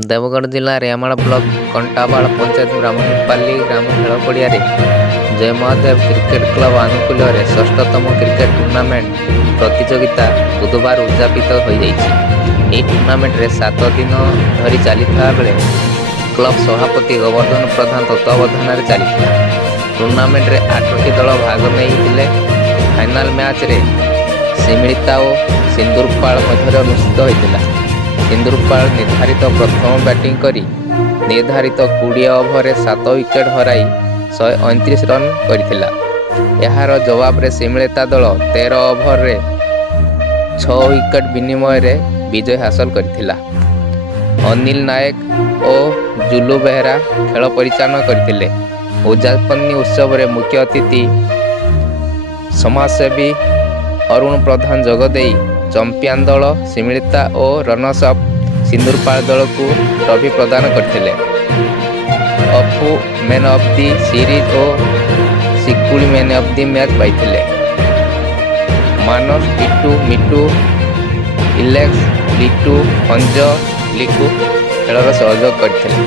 ଦେବଗଡ଼ ଜିଲ୍ଲା ରେମାଳ ବ୍ଲକ କଣ୍ଟାବାଳ ପଞ୍ଚାୟତ ବ୍ରାହ୍ମଣୀପାଲି ଗ୍ରାମ ଖେଳ ପଡ଼ିଆରେ ଜୟ ମହାଦେବ କ୍ରିକେଟ କ୍ଲବ ଆନୁକୂଲ୍ୟରେ ଷଷ୍ଠତମ କ୍ରିକେଟ ଟୁର୍ଣ୍ଣାମେଣ୍ଟ ପ୍ରତିଯୋଗିତା ବୁଧବାର ଉଦ୍ଯାପିତ ହୋଇଯାଇଛି। ଏହି ଟୁର୍ଣ୍ଣାମେଣ୍ଟରେ 7 ଦିନ ଧରି ଚାଲିଥିବା ବେଳେ କ୍ଲବ ସଭାପତି ଗୋବର୍ଦ୍ଧନ ପ୍ରଧାନ ତତ୍ତ୍ୱାବଧାନରେ ଚାଲିଥିଲା। ଟୁର୍ଣ୍ଣାମେଣ୍ଟରେ 8ଟି ଦଳ ଭାଗ ନେଇଥିଲେ। ଫାଇନାଲ ମ୍ୟାଚରେ ଶିମିଳିତା ଓ ସିନ୍ଦୁରପାଳ ମଧ୍ୟରେ ଅନୁଷ୍ଠିତ ହୋଇଥିଲା। ସିନ୍ଦୁରପାଳ ନିର୍ଦ୍ଧାରିତ ପ୍ରଥମ ବ୍ୟାଟିଂ କରି ନିର୍ଦ୍ଧାରିତ 20 ଓଭରରେ 7 ୱିକେଟ୍ ହରାଇ 129 ରନ୍ କରିଥିଲା। ଏହାର ଜବାବରେ ଶିମିଳିତା ଦଳ 13 ଓଭରରେ 6 ୱିକେଟ୍ ବିନିମୟରେ ବିଜୟ ହାସଲ କରିଥିଲା। ଅନିଲ ନାୟକ ଓ ଜୁଲୁ ବେହେରା ଖେଳ ପରିଚାଳନା କରିଥିଲେ। ଉଦ୍ଯାପନୀ ଉତ୍ସବରେ ମୁଖ୍ୟ ଅତିଥି ସମାଜସେବୀ ଅରୁଣ ପ୍ରଧାନ ଯୋଗଦେଇ ଚମ୍ପିଆନ ଦଳ ଶିମିଳିତା ଓ ରନର୍ସ ଅପ୍ ସିନ୍ଦୁରପାଳ ଦଳକୁ ଟ୍ରଫି ପ୍ରଦାନ କରିଥିଲେ। Apu man of the series ଓ Shikuli man of the match ପାଇଥିଲେ। ମାନସ, ଟିଟୁ, ମିଟୁ, ଇଲେକ୍ସ, ଲିଟୁ, ଅଞ୍ଜ, ଲିକୁ ଖେଳରେ ସହଯୋଗ କରିଥିଲେ।